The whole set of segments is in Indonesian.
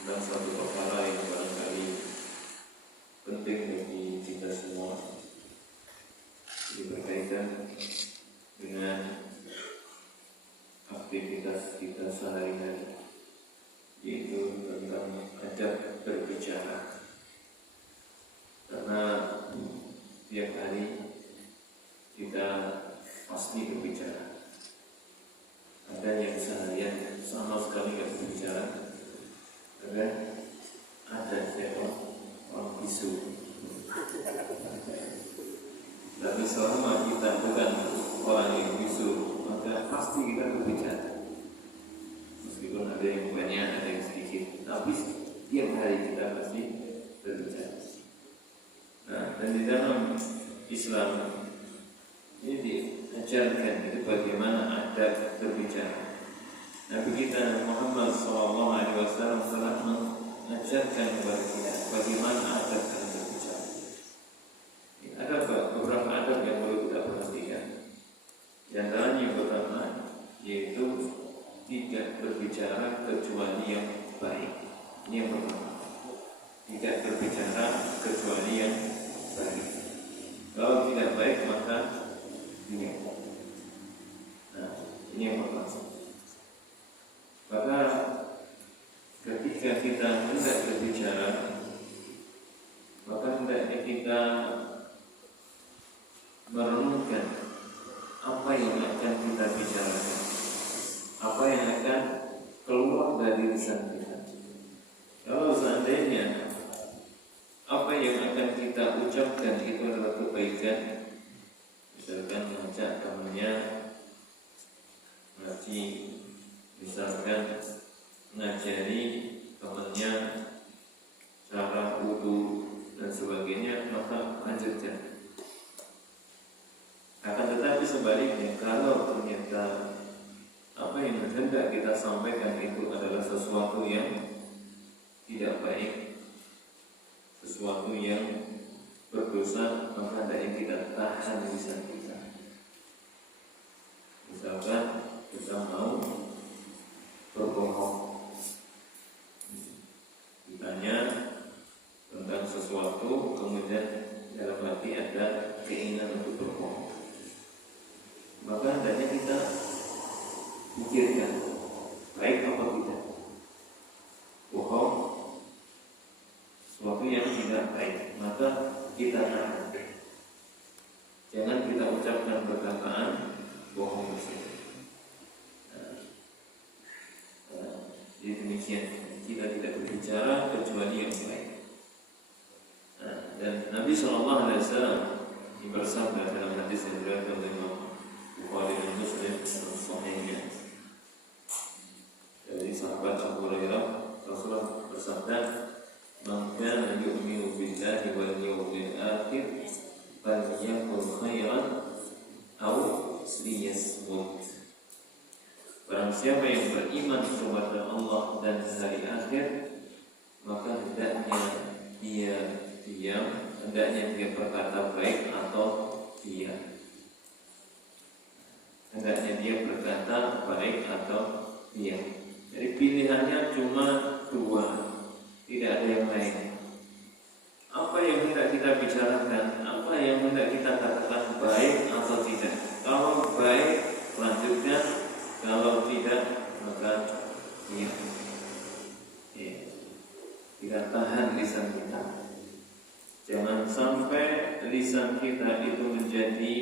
tentang satu perkara yang barangkali penting bagi kita semua, ini berkaitan dengan aktivitas kita sehari-hari, yaitu tentang adab berbicara. Karena tiap hari kita pasti berbicara. Ada yang seharian sama sekali tidak berbicara, ada siapa orang bisu. Tapi selama kita bukan orang yang bisu, maka pasti kita berbicara. Meskipun ada yang banyak, ada yang sedikit, tapi tiap hari kita pasti berbicara. Nah, dan di dalam Islam ini diajarkan itu bagaimana adab berbicara. Nabi kita Muhammad SAW telah mengajarkan kepada kita bagaimana adab berbicara. Ada beberapa adab yang perlu kita perhatikan. Di antaranya yang pertama yaitu tidak berbicara kecuali yang baik. Ini yang pertama. Tidak berbicara kecuali yang baik. Kalau tidak baik maka ini. Nah, ini yang pertama. Maka ketika kita hendak berbicara, maka hendaknya kita merenungkan apa yang akan kita bicarakan, apa yang akan keluar dari lisan kita. Kalau seandainya apa yang akan kita ucapkan itu adalah kebaikan, misalkan mengajak temannya ngaji, misalkan ngajari temannya cara wudu dan sebagainya, maka lanjutkan. Akan tetapi sebaliknya, kalau ternyata apa yang hendak kita sampaikan itu adalah sesuatu yang tidak baik, sesuatu yang berdosa, maka hendaknya kita tahan lisan kita. Misalkan kita mau berbohong, ditanya tentang sesuatu, kemudian dalam hati ada keinginan untuk berbohong, maka hendaknya kita pikirkan baik apa tidak. Bohong sesuatu yang tidak baik, maka kita tahan. Jangan kita ucapkan perkataan bohong tersebut. Jadi demikian, kita tidak berbicara kecuali yang baik. Dan Nabi SAW bersabda dalam hadis yang diriwayatkan oleh Imam Bukhari dan Muslim dalam Sahihnya dari sahabat Abu Hurairah, Rasulullah bersabda, "Man kana yu'minu billahi wal yawmil akhir falyaqul khairan aw liyasmut." Barang siapa yang beriman kepada Allah dan hari akhir, maka hendaknya dia diam, hendaknya dia berkata baik atau diam. Hendaknya dia berkata baik atau diam. Jadi pilihannya cuma dua, tidak ada yang lain. Apa yang hendak kita bicarakan, apa yang hendak kita katakan, baik atau tidak. Kalau baik, lanjutkan. Kalau tidak, maka diam. Kita tahan lisan kita. Jangan sampai lisan kita itu menjadi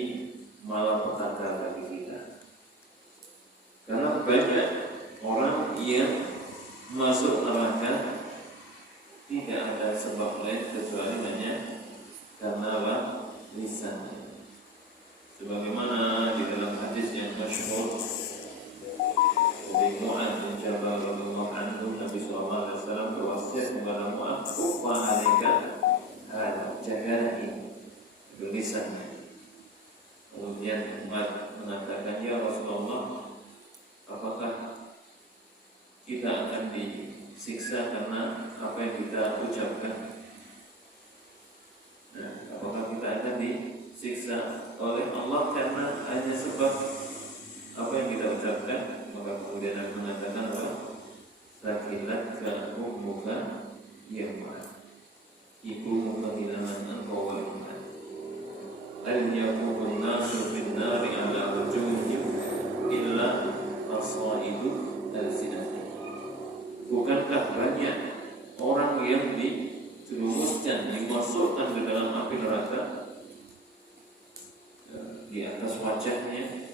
malapetaka bagi kita. Karena banyak orang yang masuk neraka tidak ada sebab lain kecuali hanya karena lisannya. Sebagaimana di dalam hadis yang masyhur dari Mu'adz bin Jabal radhiyallahu anhu, Nabi sallallahu alaihi wasallam berwasiat kepada Mu'adz, "Kufa 'alaika jagalah ini lisannya." Kemudian Mu'adz mengatakan, "Ya Rasulullah, apakah kita akan disiksa karena apa yang kita ucapkan?" Nah, apakah kita akan disiksa oleh Allah karena hanya sebab apa yang kita ucapkan? Maka kemudian Nabi mengatakan bahwa sakilat ka hubbuka Ya Pak, ibumu kehilangan engkau waliman. Al yaqulun nasu bin nari ala wujuhihim illa asaidu al-sinati. Bukankah banyak orang yang dijerumuskan, dimasukkan ke dalam api neraka, di atas wajahnya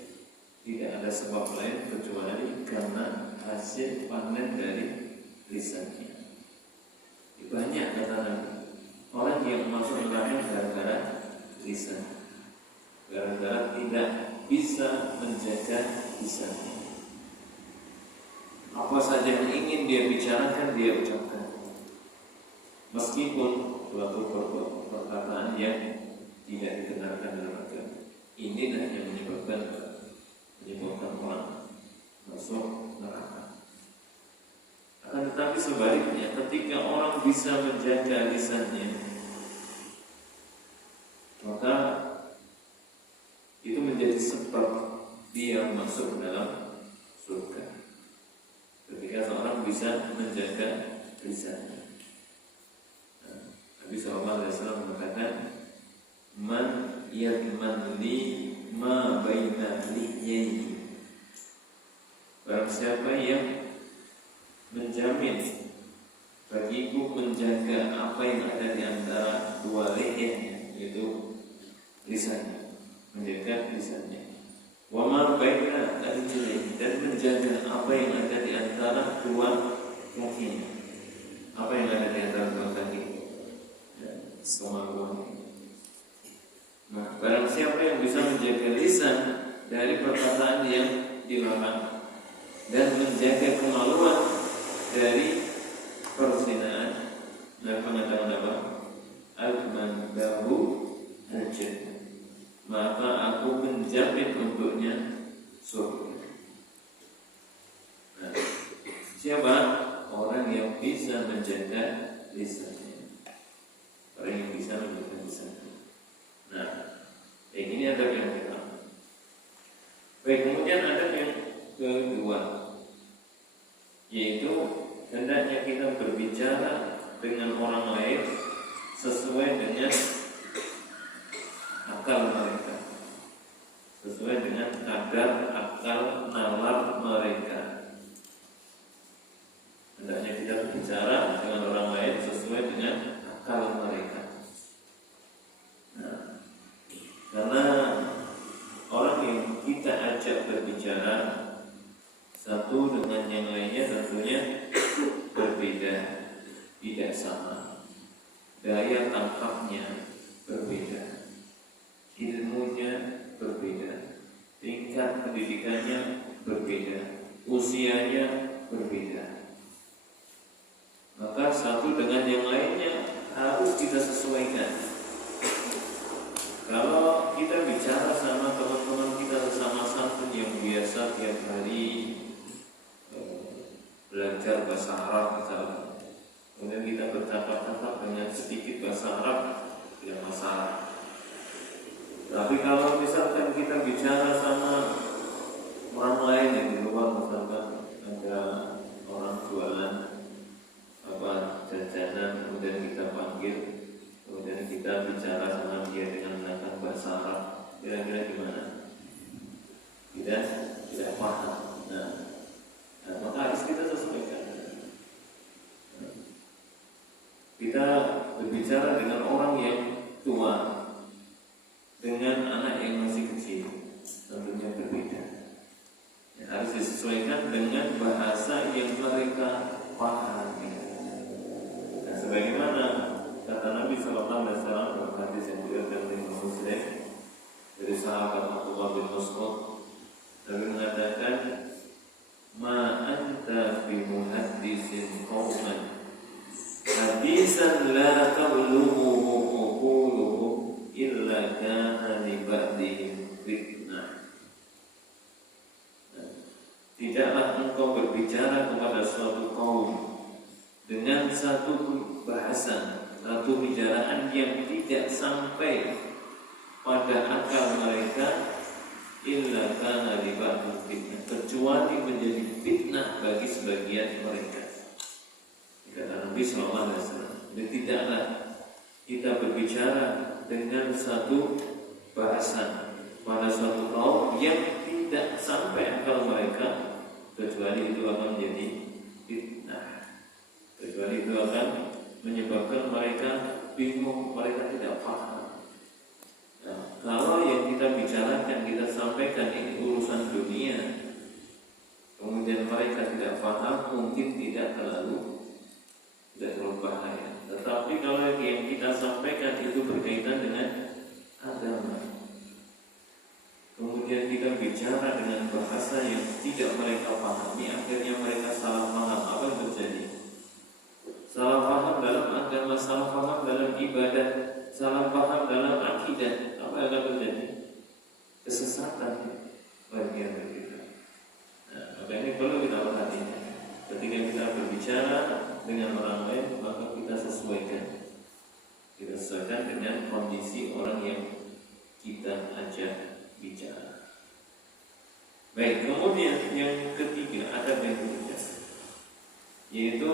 tidak ada sebab lain kecuali karena hasil panen dari lisannya. Banyak kata Nabi, orang yang masuk neraka gara-gara lisan, gara-gara tidak bisa menjaga lisannya. Apa saja yang ingin dia bicarakan, dia ucapkan, meskipun suatu perkataan yang tidak dibenarkan dalam agama. Inilah yang menyebabkan orang masuk neraka. Akan tetapi sebaliknya, ketika orang bisa menjaga lisannya, maka itu menjadi sebab dia masuk ke dalam surga. Ketika seorang bisa menjaga lisannya. Nabi SAW mengatakan, man yadman li ma baina lihyaihi. Barang siapa yang menjamin bagiku menjaga apa yang ada di antara dua lehernya, yaitu lisannya, menjaga lisannya. Wa ma baina arjulaihi, dan menjaga apa yang ada di antara dua kakinya. Apa yang ada di antara dua kaki? Semua dua. Nah, barang siapa yang bisa menjaga lisan dari perkataan yang dilarang dan menjaga kemaluan dari perzinahan, dan mengatakan apa? Al-man bahu al-jannah, maka aku menjamin untuknya surga. Nah, siapa? Orang yang bisa menjaga lisannya. Orang yang bisa menjaga lisannya. Nah, yang ini adab yang pertama. Baik, kemudian adab yang kedua, yaitu hendaknya kita berbicara dengan orang lain sesuai dengan akal mereka, sesuai dengan kadar akal nalar mereka. Hendaknya kita berbicara dengan orang lain sesuai dengan akal mereka. Nah, karena orang yang kita ajak berbicara satu dengan yang lainnya tentunya berbeda, tidak sama. Daya tangkapnya berbeda, ilmunya berbeda, tingkat pendidikannya berbeda, usianya berbeda. Maka satu dengan yang lainnya harus kita sesuaikan. Kalau kita bicara sama teman-teman kita sesama santun yang biasa tiap hari belajar bahasa Arab misalnya, kemudian kita bercakap-cakap dengan sedikit bahasa Arab, tidak masalah. Tapi kalau misalkan kita bicara sama orang lain yang di luar, misalkan ada orang jualan jajanan, kemudian kita panggil, kemudian kita bicara sama dia dengan menggunakan bahasa Arab, kira-kira gimana? Tidak paham. Nah, maka harus kita sesuaikan. Kita berbicara dengan orang yang tua, dengan anak yang masih kecil, tentunya berbeda. Ya, harus disesuaikan dengan bahasa yang mereka pahami. Nah, sebagaimana kata Nabi SAW dalam hadis yang diriwayatkan oleh Muslim dari sahabat Abdullah bin Mas'ud, Nabi mengatakan, ma anta bi muhaddisin qauman hadisan la tablughu uquluhum illa kana li ba'dihim fitnah. Tidaklah engkau berbicara kepada suatu kaum dengan satu bahasan, satu bicaraan yang tidak sampai pada akal mereka, illa kana li ba'dihim fitnah, kecuali menjadi fitnah bagi sebagian mereka. Kata Nabi SAW. Jadi tidaklah kita berbicara dengan satu bahasa pada suatu kaum yang tidak sampai akal mereka, kecuali itu akan menjadi fitnah, kecuali itu akan menyebabkan mereka bingung, mereka tidak paham. Nah, kalau yang kita bicarakan, kita sampaikan ini urusan dunia, kemudian mereka tidak paham, mungkin tidak terlalu bahaya. Tetapi kalau yang kita sampaikan itu berkaitan dengan agama, kemudian kita bicara dengan bahasa yang tidak mereka pahami, akhirnya mereka salah paham. Apa yang terjadi? Salah paham dalam agama, salah paham dalam ibadah, salah paham dalam akidah. Apa yang akan terjadi? Kesesatan bagian kita. Nah, maka ini perlu kita perhatikan. Ketika kita berbicara dengan orang lain, maka kita sesuaikan. Kita sesuaikan dengan kondisi orang yang kita ajak bicara. Baik, kemudian yang ketiga, adab yang ketiga, yaitu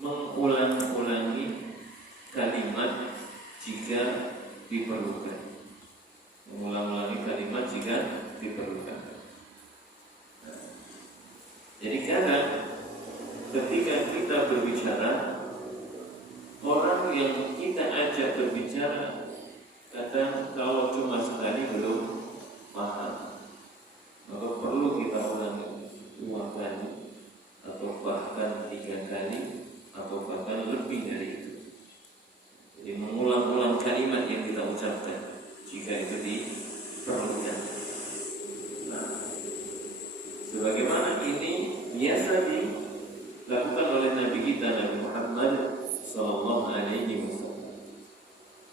mengulang-ulangi kalimat jika diperlukan. Mengulang-ulangi kalimat jika diperlukan. Jadi kadang ketika kita berbicara, orang yang kita ajak berbicara kadang kalau cuma sekali belum paham, maka perlu kita ulangi 2 kali atau bahkan 3 kali atau bahkan lebih dari itu. Jadi mengulang-ulang kalimat yang kita ucapkan jika itu diperlukan. Nah, sebagaimana ini biasa dilakukan oleh Nabi kita Nabi Muhammad sallallahu alaihi wasallam.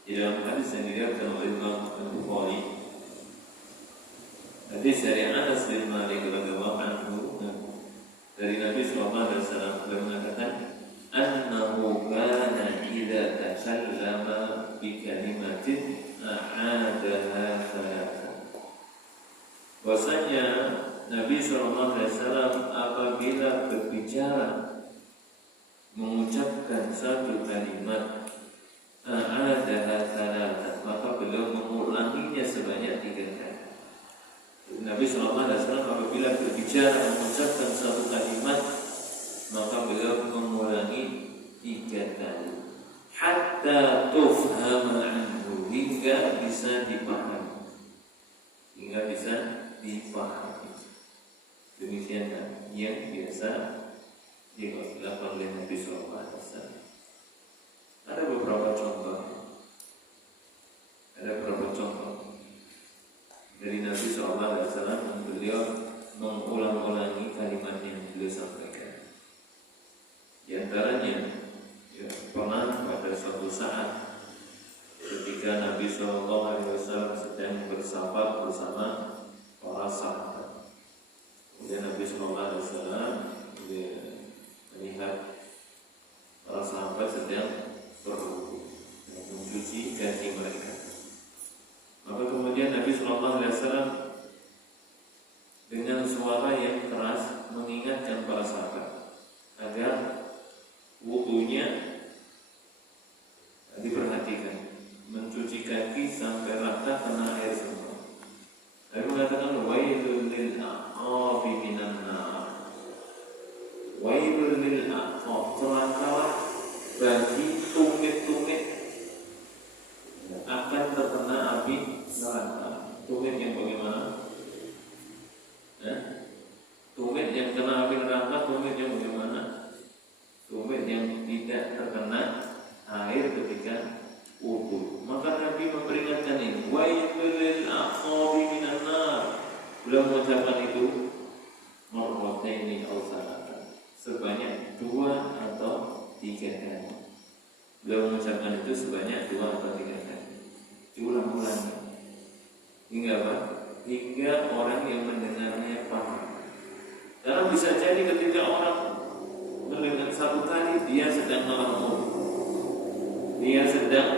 Di dalam hadis yang diriwayatkan oleh Imam Al-Bukhari, hadis dari Anas bin Malik radhiyallahu anhu, dari Nabi sallallahu alaihi wasallam beliau mengatakan, "Annahu kana idza takallama bi kalimatin a'adaha thalathan." Bahwasanya Nabi SAW apabila berbicara, mengucapkan satu kalimat a'adaha thalathan, maka beliau mengulanginya sebanyak 3 kali. Nabi SAW apabila berbicara, mengucapkan satu kalimat, maka beliau mengulangi 3 kali. Hatta tufhama anhu, hingga bisa dipahami. Hingga bisa dipahami. Demikianlah yang biasa dilakukan oleh Nabi SAW. Ada beberapa contoh. Dari Nabi SAW, beliau mengulang-ulangi kalimat yang beliau sampaikan. Di antaranya, pernah pada suatu saat ketika Nabi SAW sedang bersafar bersama para sahabat. Kemudian Nabi SAW melihat para sahabat sedang berwudu, mencuci kaki mereka. Maka kemudian Nabi SAW dengan suara yang keras mengingatkan para sahabat agar wudunya diperhatikan, mencuci kaki sampai rata kena air semua. Nabi mengatakan, wailul lil aqabi minan nar. Wailul lil aqab, celakalah bagi tumit-tumit akan terkena api neraka. Tumit yang bagaimana? Tumit yang kena api neraka, tumit yang bagaimana? Tumit yang tidak terkena air ketika wudu. Maka Nabi memperingatkan ini, wailul lil aqabi minan nar. Beliau mengucapkan itu marrataini aw salatan, sebanyak 2 atau 3 kali. Beliau mengucapkan itu sebanyak 2 atau 3 kali. Diulang-ulangi hingga apa? Hingga orang yang mendengarnya paham. Karena bisa jadi ketika orang mendengar 1 kali, dia sedang melamun, dia sedang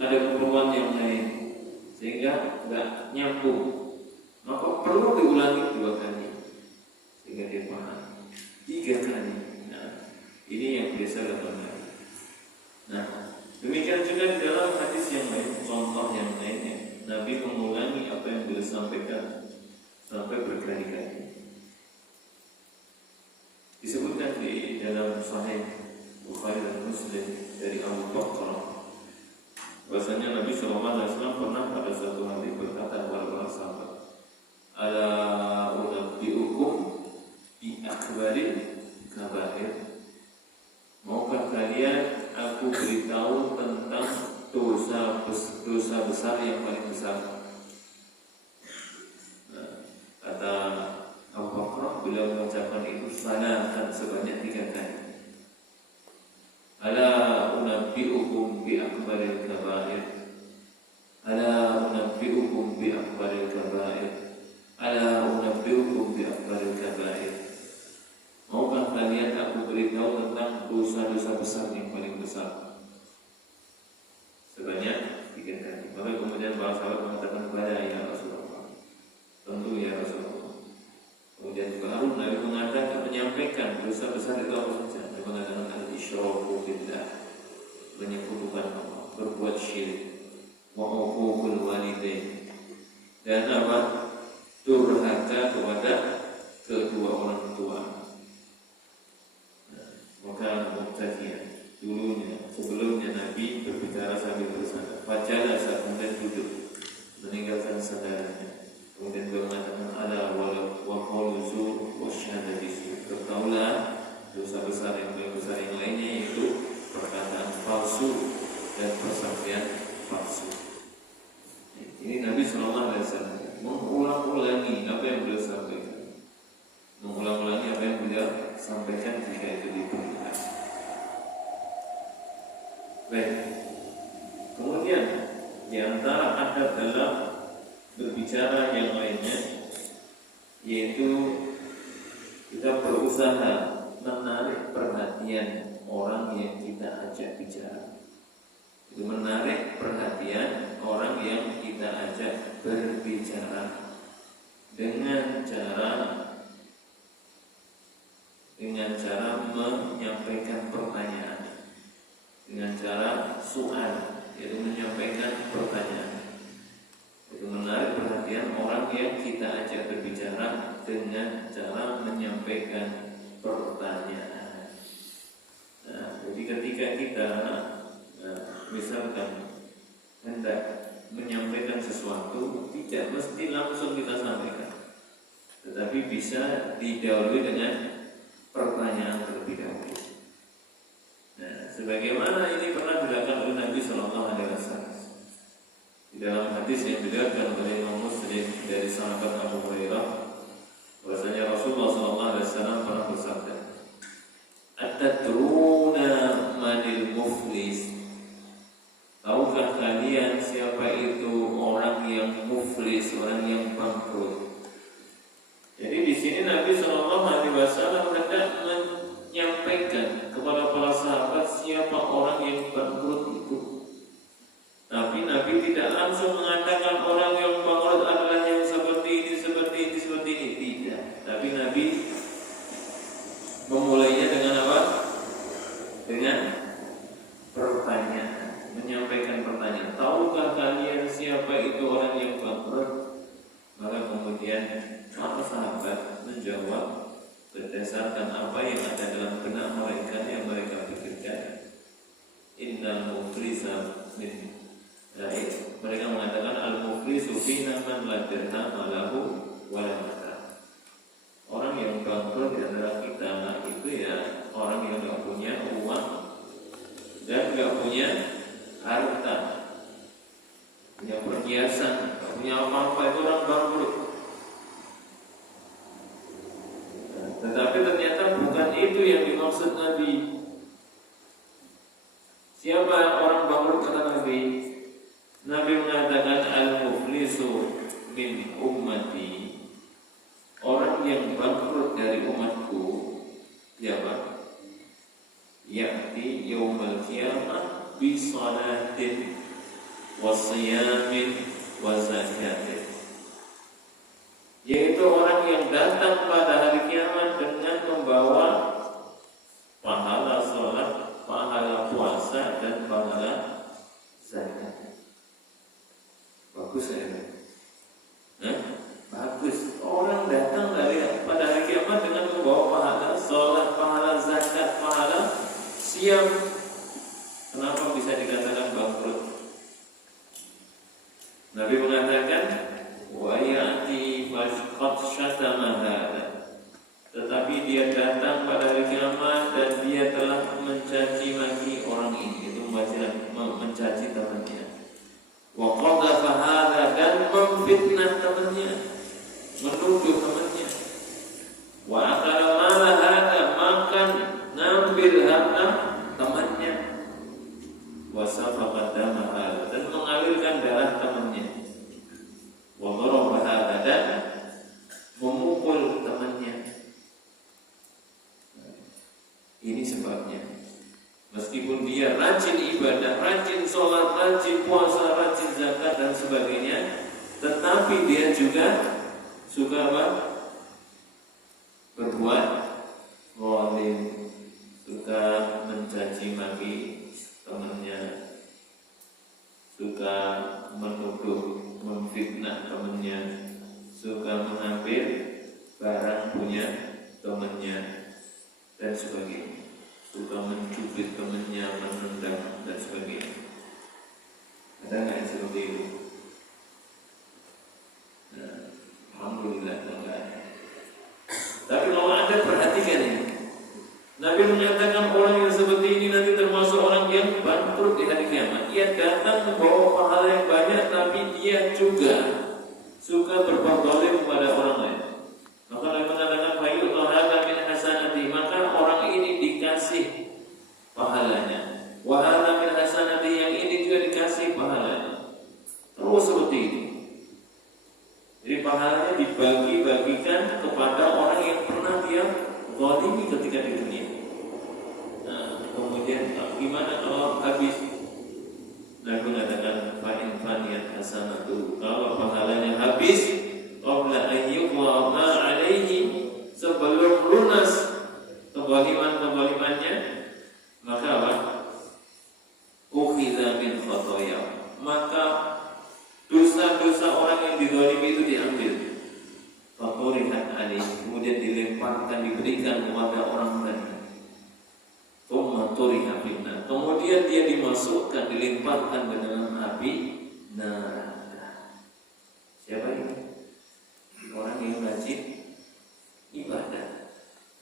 ada keperluan yang lain, sehingga nggak nyambung. Maka perlu diulangi 2 kali sehingga dia paham. 3 kali. Nah, ini yang biasa dilakukan. besar yang paling besar. Kata Abu Bakar, beliau mengucapkan itu salatan sebanyak 3 kali. Ala unabbi'ukum bi akbaril kabair. Ala unabbi'ukum bi akbaril kabair. Ala unabbi'ukum bi akbaril kabair. Maukah kalian aku beritahu tentang dosa-dosa besar yang paling besar? Sebanyak 3 kali. Maka kemudian para sahabat mengatakan, bala ya Rasulullah. Tentu ya Rasulullah. Kemudian juga Harun Nabi mengatakan, menyampaikan dosa besar itu apa saja. Dia mengatakan al-isyraku billah, menyekutukan Allah, berbuat syirik, wa uququl walidain, dan apa? Durhaka kepada kedua orang tua. Maka muqtadiyan, dulunya sebelumnya Nabi berbicara sambil bersandar. Fajalah saat kemudian duduk meninggalkan sandarannya. Kemudian beliau mengatakan ala wa qawlu zur wa syahadati zur. Ketahuilah dosa besar yang paling besar yang lainnya yaitu perkataan palsu dan persaksian palsu. Ini Nabi SAW mengulang-ulangi apa yang beliau sampaikan, mengulang-ulangi apa yang beliau sampaikan jika itu diperlukan. Baik. Kemudian di antara adab dalam berbicara yang lainnya yaitu kita berusaha menarik perhatian orang yang kita ajak bicara. Itu menarik perhatian orang yang kita ajak berbicara dengan cara menyampaikan pertanyaan, dengan cara soal, yaitu menyampaikan pertanyaan. Itu menarik perhatian orang yang kita ajak berbicara dengan cara menyampaikan pertanyaan. Jadi ketika kita misalkan hendak menyampaikan sesuatu, tidak mesti langsung kita sampaikan, tetapi bisa didahului dengan pertanyaan terlebih dahulu. Sebagaimana ini pernah dilakukan oleh Nabi SAW. Di dalam hadis yang diriwayatkan oleh Imam Muslim dari sahabat Abu Hurairah, bahwasanya Rasulullah SAW pernah bersabda, "Atadruna manil muflis?" Tahukah kalian siapa itu orang yang muflis, orang yang bangkrut? Jadi di sini Nabi SAW hendak menyampaikan kepada para sahabat siapa orang yang bangkrut itu. Tapi Nabi tidak langsung mengatakan orang yang bangkrut adalah yang seperti ini, seperti ini, seperti ini. Tidak. Tapi Nabi memulainya dengan apa? Dengan pertanyaan. Menyampaikan pertanyaan, tahukah kalian siapa itu orang yang bangkrut? Maka kemudian para sahabat menjawab berdasarkan apa yang ada dalam benak mereka yang mereka pikirkan. Innal muflisa min, mereka mengatakan al-muflisu fina man la dirham lahu wa la mata. Orang yang bangkrut di antara kita itu ya orang yang tidak punya uang dan tidak punya harta, punya perhiasan, punya apa-apa, itu orang bangkrut. Tetapi ternyata bukan itu yang dimaksud Nabi. Siapa orang bangkrut kata Nabi? Nabi mengatakan al-muflisu min ummati, orang yang bangkrut dari umatku. Siapa? Ya'ti yaumal qiyamah bi salatin wa siyamin wa zakatin, yaitu orang yang datang pada hari kiamat dengan membawa pahala salat, pahala puasa dan pahala zakat. Bagus ya? Bagus. Orang datang pada hari kiamat dengan membawa pahala salat, pahala zakat, pahala siyam. Kenapa bisa dikatakan bangkrut? Nabi mengatakan wa ya'ti faqad syatama hada, tetapi dia datang pada hari kiamat dan dia telah mencaci maki orang ini, itu mencaci temannya. Wa qad memfitnah temannya, menuduh temannya. Wa akala mala hada, makan ngambil harta temannya. Wa safaqa dama hada, dan mengalirkan darah temannya. Wa daraba hada, dan memukul temannya. Ini sebabnya. Meskipun dia rajin ibadah, rajin sholat, rajin puasa, rajin zakat dan sebagainya, tetapi dia juga suka apa? Berbuat zalim, suka mencaci maki temannya, suka menuduh, memfitnah temannya, suka mengambil barang punya temannya dan sebagainya, suka mencubit temannya, menendang dan sebagainya. Ada nggak yang seperti itu? Nah, alhamdulillah enggak. Tapi kalau Anda perhatikan ini, Nabi menyatakan orang yang seperti ini nanti termasuk orang yang bangkrut di hari kiamat. Ia datang membawa pahala yang banyak, tapi dia juga suka berbuat zalim kepada orang lain. Maka Nabi mengatakan bayu tohaka min hasanati, maka orang ini dikasih pahalanya. Wahana min hasanati, yang ini juga dikasih pahalanya. Terus seperti itu. Jadi pahalanya dibagi-bagikan kepada orang yang pernah dia zalimi ketika di dunia. Nah, kemudian gimana kalau habis? Nabi mengatakan fa'in faniyat hasanatu, kalau pahalanya habis, qabla an yuqwa ma alaihi, sebelum lunas kezaliman-kezalimannya, maka apa? Ukhidha min khotoya, maka dosa-dosa orang yang dizalimi itu diambil. Fatorihat alaihi, kemudian dilemparkan, diberikan kepada orang tadi. Kemudian dia dimasukkan, dilemparkan ke dalam api neraka. Siapa ini? Orang yang rajin ibadah,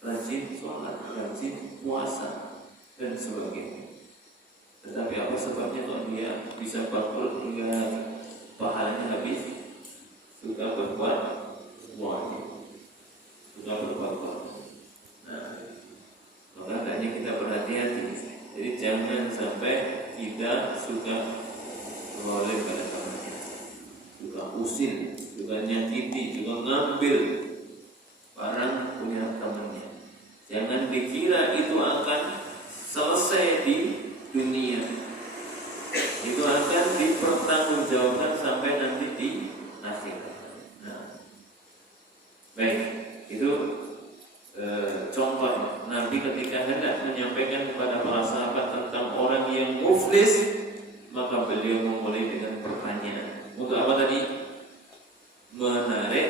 rajin sholat, rajin puasa dan sebagainya. Tetapi apa sebabnya kok dia bisa bangkrut hingga pahalanya habis? Suka berbuat zalim, suka berbuat zalim. Nah, maka hendaknya kita berhati-hati. Jadi jangan sampai kita suka zalim pada temannya, suka usil, suka nyakiti, suka ngambil barang punya temannya. Jangan dikira itu akan selesai di dunia, itu akan dipertanggungjawabkan sampai nanti di akhirat. Nah, baik, itu contoh Nabi ketika hendak menyampaikan kepada para sahabat tentang orang yang muflis, maka beliau memulai dengan pertanyaan. Untuk apa tadi? Menarik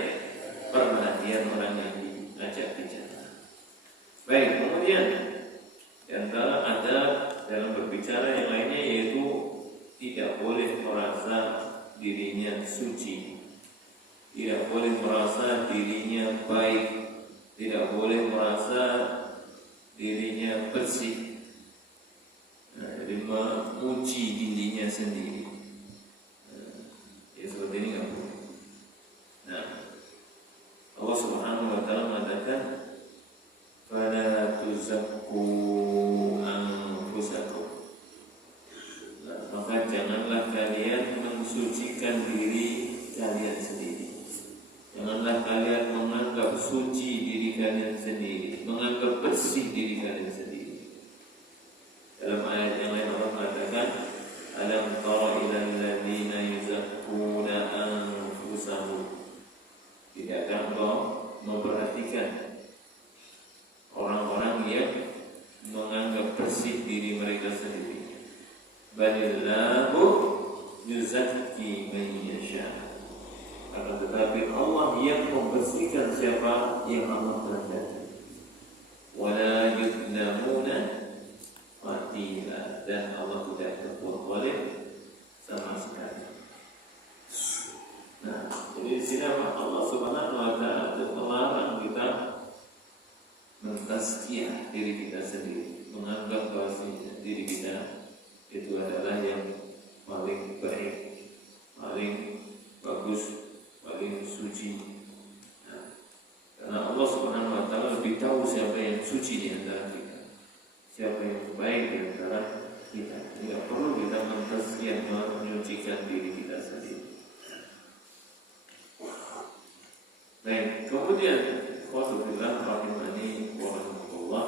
perhatian orang yang diajak bicara. Baik, kemudian antara ada dalam berbicara yang lainnya, yaitu tidak boleh merasa dirinya suci, tidak boleh merasa dirinya baik, tidak boleh merasa dirinya bersih. Nah, jadi memuji dirinya sendiri. Ya seperti ini nggak boleh. Nah, Allah Subhanahu Wa Taala mengatakan, "Fala tuzakku anfusakum." Nah, maka janganlah kalian mensucikan diri kalian sendiri. Janganlah kalian menganggap suci diri kalian sendiri, menganggap bersih diri kalian sendiri. Dalam ayat yang lain Allah mengatakan, "Alam tara ilal ladzina yuzakkuna anfusahum." Tidakkah engkau memperhatikan orang-orang yang menganggap bersih diri mereka sendiri? Balillahu yuzakki man yasha. Akan tetapi Allah yang membersihkan siapa yang Allah kehendaki. Wala yudlamuna fatila, dan Allah tidak berbuat zalim sama sekali. Nah, jadi di sini Allah Subhanahu Wa Taala melarang kita mentazkiyah diri kita sendiri, menganggap bahwa diri kita itu adalah yang paling baik, paling bagus siapa yang baik di antara kita. Tidak perlu kita mentazkiyah menyucikan diri kita sendiri. Baik, kemudian qadulillah rahimani wa rahmatullah,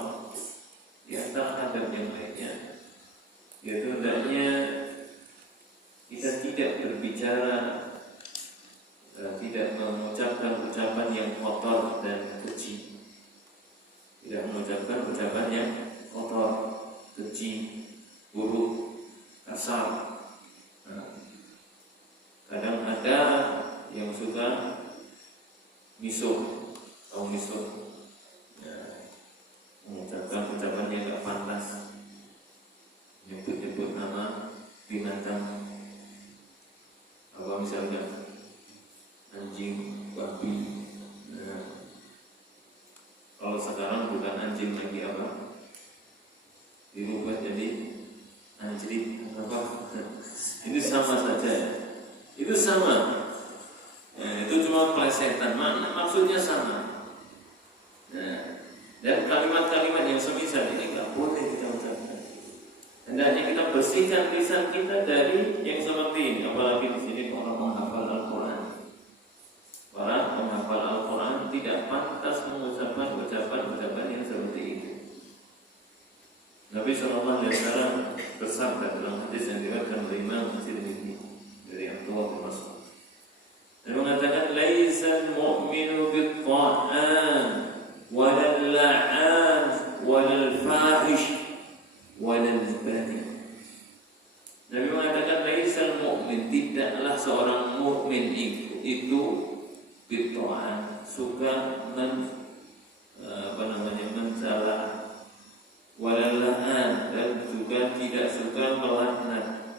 di antara adab yang lainnya yaitu hendaknya kita tidak berbicara, tidak mengucapkan ucapan yang kotor dan keji. Tidak mengucapkan ucapan yang kotor, keji, buruk, kasar. Kadang ada yang suka misuh, atau misuh, mengucapkan ucapan yang tidak pantas, nyebut-nyebut nama binatang, apa misalnya anjing, babi. Kalau sekarang bukan anjing lagi, apa? Dirubah jadi anjing, apa? Itu sama saja. Itu sama. Itu cuma plesetan, maksudnya sama. Dan kalimat-kalimat yang semisal ini nggak boleh kita ucapkan. Hendaknya kita bersihkan lisan kita dari yang seperti ini. Apalagi di sini orang menghafal Al-Quran. Para penghafal Al-Quran tidak pantas mengucapkan ucapan-ucapan yang seperti itu. Nabi SAW bersabda dalam hadis yang diriwayatkan oleh Imam Tirmidzi dari Abdullah bin Mas'ud, dan mengatakan, laisal mu'minu bit-ta'an walal la'an walal fahish walal badi. Nabi mengatakan, laisal mu'min, tidaklah seorang mukmin itu bit-ta'an, suka mencela, walal la'an, dan juga tidak suka melaknat.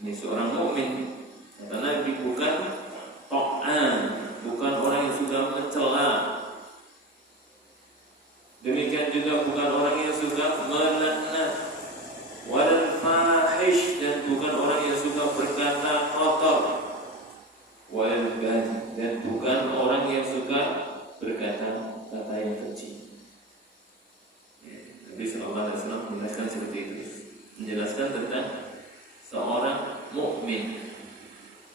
Ini seorang mukmin. Karena Nabi bukan ta'an, bukan orang yang suka mencela. Demikian juga bukan orang yang suka melaknat. Wal fahish, dan bukan orang yang suka berkata kotor. Wal badi, dan bukan orang yang suka berkata kata yang keji. Nabi sallallahu alaihi wasallam menjelaskan seperti itu. Menjelaskan tentang seorang mukmin.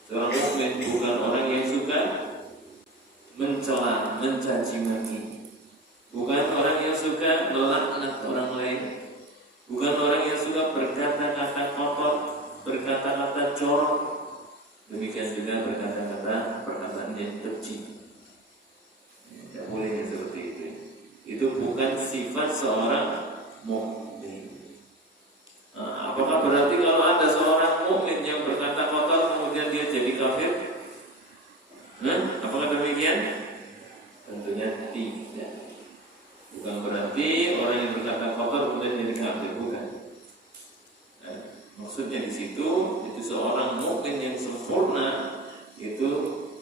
Seorang mukmin bukan orang yang suka mencela, mencaci maki. Bukan orang yang suka melaknat orang lain. Bukan orang yang suka berkata-kata kotor, berkata-kata corok. Demikian juga berkata-kata perkataan yang keji. Tidak boleh seperti itu. Itu bukan sifat seorang mukmin. Apakah berarti kalau ada seorang mukmin yang berkata kotor kemudian dia jadi kafir? Apakah demikian? Tentunya tidak. Bukan berarti orang yang berkata kotor kemudian jadi kafir, bukan. Maksudnya di situ itu seorang mukmin yang sempurna itu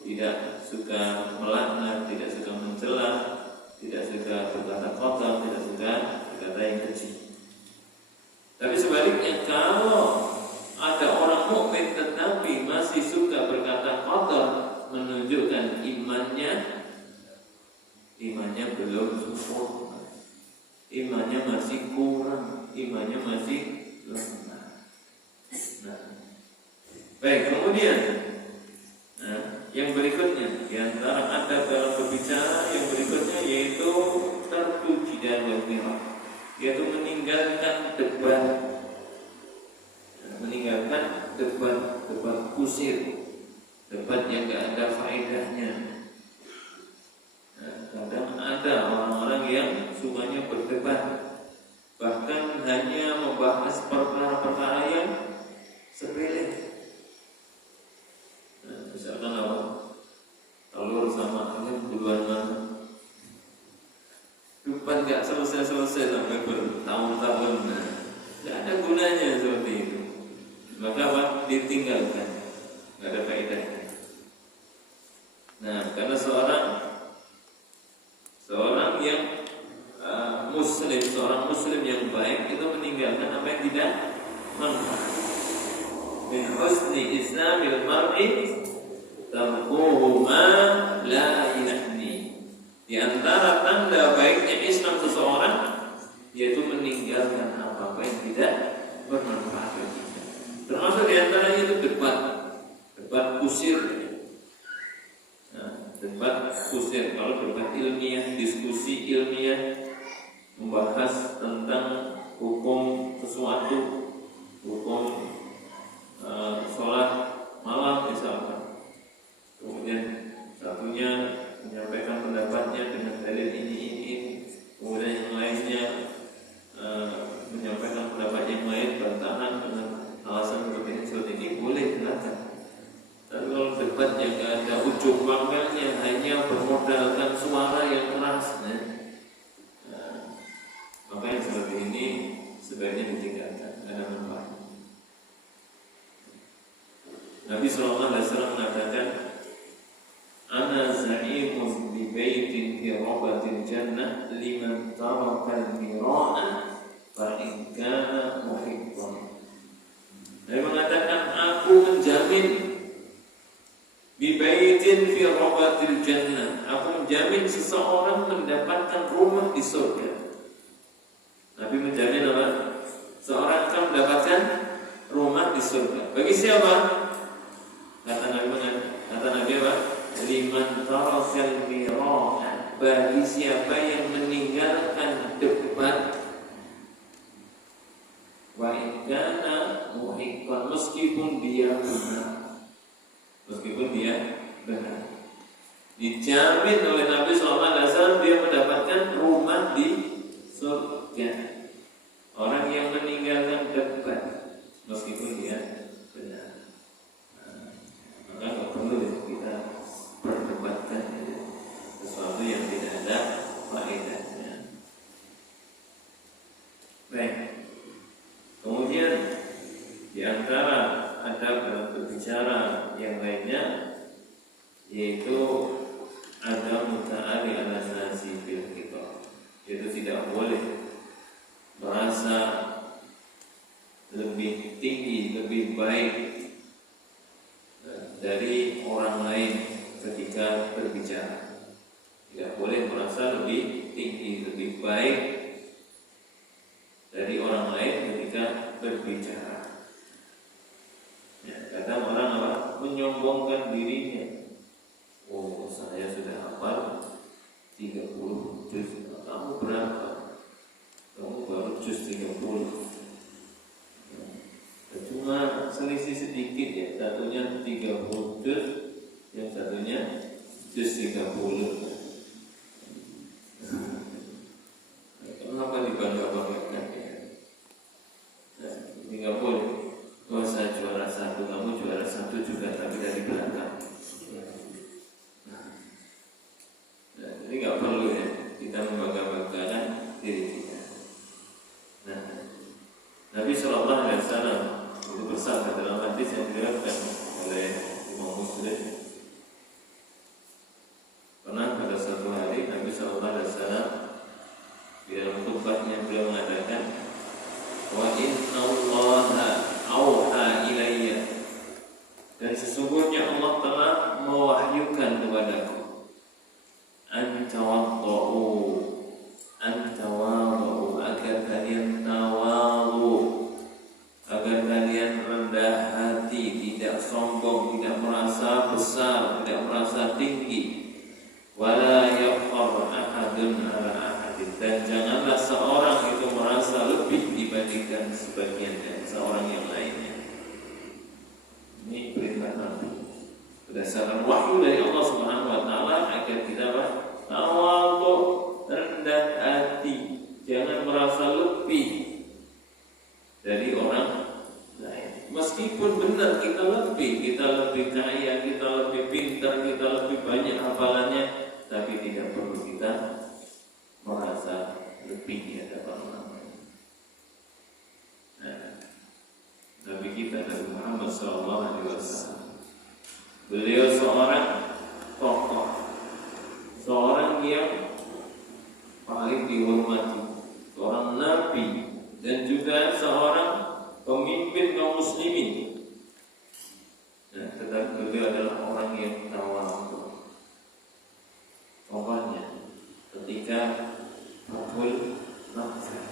tidak suka melaknat, tidak suka mencela, tidak suka berkata kotor, tidak suka berkata yang keji. Tapi sebaliknya, kalau ada orang mukmin tetapi masih suka berkata kotor, menunjukkan imannya belum sempurna, imannya masih kurang, imannya masih lemah. Baik, kemudian yang berikutnya di antara adab dalam berbicara yang berikutnya yaitu tarku jidal wal mirah, yaitu meninggalkan debat, debat kusir, debat yang tidak ada faedahnya. Kadang ada orang-orang yang sukanya berdebat, bahkan hanya membahas perkara-perkara yang sepele. Misalkan apa? Telur sama ayam duluan mana? Debat gak selesai-selesai sampai bertahun-tahun. Gak ada gunanya seperti itu. Maka apa? Ditinggalkan. Gak ada faedahnya. Karena seorang yang seorang muslim yang baik itu meninggalkan apa yang tidak manfaat. Min husni islamil mar'i tarkuhu ma la yahni. Di antara tanda baiknya Islam seseorang yaitu meninggalkan apa kusir. Nah, debat kusir. Kalau debat ilmiah, diskusi ilmiah, membahas tentang hukum sesuatu, hukum sholat malam misalkan, kemudian satunya menyampaikan pendapatnya dengan dalil ini, kemudian yang lainnya menyampaikan pendapat yang lain bertahan dengan alasan seperti ini, boleh silakan. Tapi kalau debat yang ada ujung pangkalnya hanya bermodalkan suara yang keras, maka yang seperti ini sebaiknya ditinggalkan, ada manfaat. Nabi SAW mengatakan, Ana za'imun bi baitin fi rabatil jannah liman taraka al-mira'a fa in kana muhibban. Nabi mengatakan, aku menjamin bi baitin fi rabatil jannah, aku menjamin seseorang mendapatkan rumah di surga. Nabi menjamin apa? Seorang akan mendapatkan rumah di surga. Bagi siapa? Kata Nabi apa? Liman tarakal mira'a, bagi siapa yang meninggalkan debat. Wa in kana muhiqqan, meskipun dia benar. Dijamin oleh Nabi SAW dia mendapatkan rumah di surga. Orang yang meninggalkan debat meskipun dia benar, maka nggak perlu kita perdebatkan sesuatu yang tidak ada faedahnya. Baik. Kemudian di antara adab dalam berbicara yang lainnya yaitu ada muta'ali ala nasi bil khitab, yaitu tidak boleh merasa lebih tinggi, lebih baik dari orang lain ketika berbicara. Tidak boleh merasa lebih tinggi, lebih baik dari orang lain ketika berbicara. Kadang orang apa? Menyombongkan dirinya. Oh, saya sudah hafal 30 juz. Kamu berapa? Kamu baru juz 30. Cuma selisih sedikit ya. Satunya 30 juz, yang satunya juz 30. Kenapa dibangga-banggakan ya? Ini nggak boleh. Oh, saya juara 1, kamu juara 1 juga, tapi dari belakang. Ini nggak perlu ya kita membangga-banggakan diri kita. Nah, Nabi SAW itu bersabda dalam hadis yang diriwayatkan oleh Imam Muslim. Pernah pada suatu hari Nabi SAW di dalam khutbahnya beliau mengatakan, wa inna Allaha auha ilayya, dan sesungguhnya Allah telah mewahyukan kepadaku, Antawadu, agar kalian tawalu, agar kalian rendah hati, tidak sombong, tidak merasa besar, tidak merasa tinggi. Wala yaqar ahadun ala ahadin, dan janganlah seorang itu merasa lebih dibandingkan sebagian dari seorang yang lainnya. Ini perintah Nabi berdasarkan wahyu dari Allah Subhanahu wa taala agar kita tawadhu, rendah hati, jangan merasa lebih dari orang lain. Meskipun benar kita lebih kaya, kita lebih pintar, kita lebih banyak hafalannya, tapi tidak perlu kita merasa lebih di hadapan orang lain. Nah, Nabi kita Nabi Muhammad SAW, beliau seorang tokoh, seorang yang paling dihormati, seorang nabi, dan juga seorang pemimpin kaum muslimin. Nah, tetapi beliau adalah orang yang tawadhu. Contohnya ketika Fathul Makkah,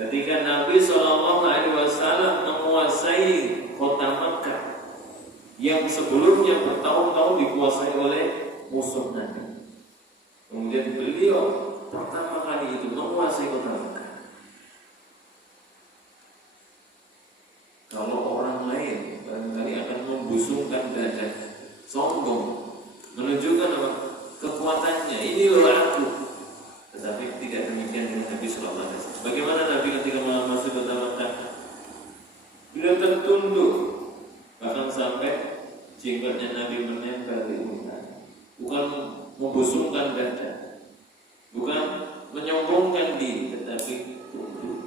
ketika Nabi SAW menguasai kota Makkah yang sebelumnya bertahun-tahun dikuasai oleh musuh Nabi. Kemudian beliau pertama kali itu menguasai kota Mekah. Kalau orang lain barangkali akan membusungkan dada, sombong, menunjukkan apa? Kekuatannya. Ini loh aku. Tetapi tidak demikian dengan Nabi Sallallahu Alaihi Wasallam. Bagaimana Nabi ketika masuk kota Mekah? Beliau tertunduk, bahkan sampai jenggotnya Nabi menempel di unta. Bukan membusungkan dada, bukan menyombongkan diri, tetapi tunduk,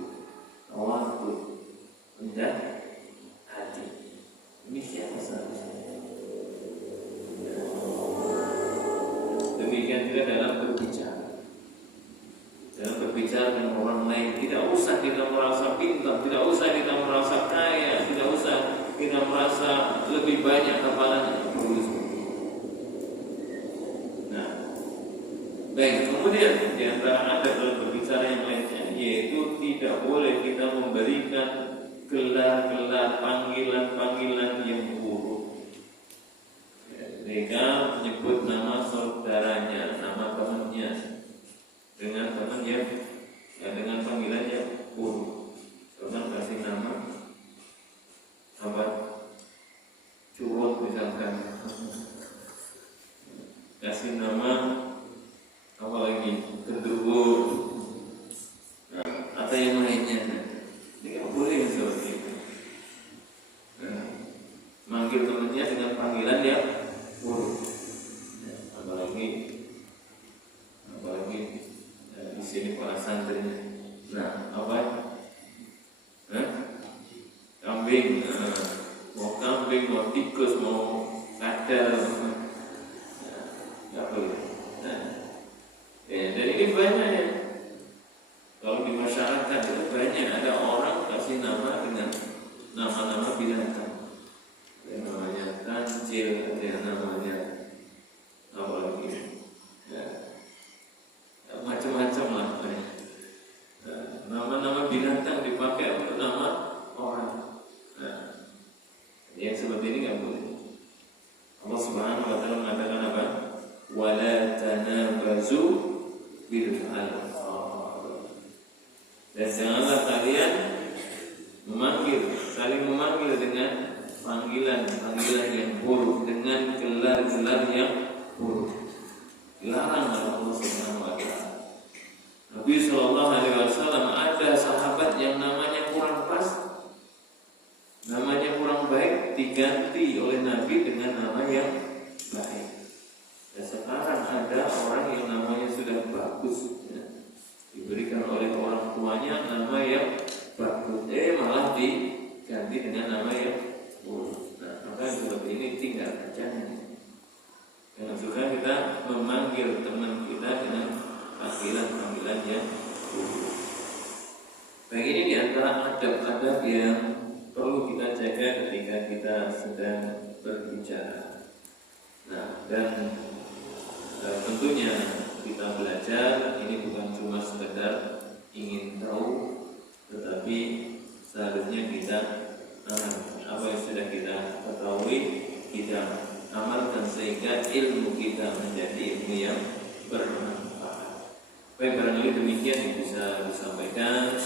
tawadhu, rendah hati. Demikian masalahnya. Demikian juga dalam berbicara. Dalam berbicara dengan orang lain, tidak usah kita merasa pintar, tidak usah kita merasa kaya, tidak usah kita merasa lebih banyak kepalanya. Nah, baik. Kemudian di antara adab dalam berbicara yang lainnya, yaitu tidak boleh kita memberikan gelar-gelar, panggilan-panggilan yang buruk. Mereka menyebut nama saudaranya, nama temannya dengan teman yang dengan panggilan yang buruk. Contoh kasih nama apa? Curut misalkan. Kasih nama apa lagi? Genderuwo. Nah, atau yang lainnya. Ini nggak boleh seperti itu. Nah, manggil temannya dengan panggilan yang buruk. Apalagi di sini para santrinya. Nah, apa? Kambing, mau kambing, mau tikus, mau kadal, nggak boleh. Nah, dan ini banyak ya. Kalau di masyarakat itu banyak ada orang kasih nama dengan nama-nama binatang. Ada yang namanya kancil, ada yang namanya apa lagi? Ya, macam-macam lah. Nama-nama binatang dipakai untuk nama orang. Nah, yang seperti ini nggak boleh. Allah Subhanahu Wa Taala mengatakan apa? Wala tanabazu bil alqab. Dan janganlah kalian saling memanggil dengan panggilan yang buruk, dengan gelar-gelar yang buruk. Dilarang oleh Allah Subhanahu Wa Taala. Nabi Sallallahu Alaihi Wasallam ada sahabat yang namanya kurang pas, namanya kurang baik, diganti oleh Nabi dengan nama yang baik. Dan sekarang ada orang yang namanya sudah bagus, ya, diberikan oleh orang tuanya nama yang bagus, malah diganti dengan nama yang buruk. Nah, maka seperti ini tinggal jangan. Jangan suka kita memanggil teman kita dengan panggilan-panggilan yang buruk. Baik, ini di antara adab-adab yang perlu kita jaga ketika kita sedang berbicara. Nah, dan tentunya kita belajar ini bukan cuma sekedar ingin tahu, tetapi seharusnya kita apa yang sudah kita ketahui kita amalkan sehingga ilmu kita menjadi ilmu yang bermanfaat. Baik, barangkali demikian yang bisa disampaikan.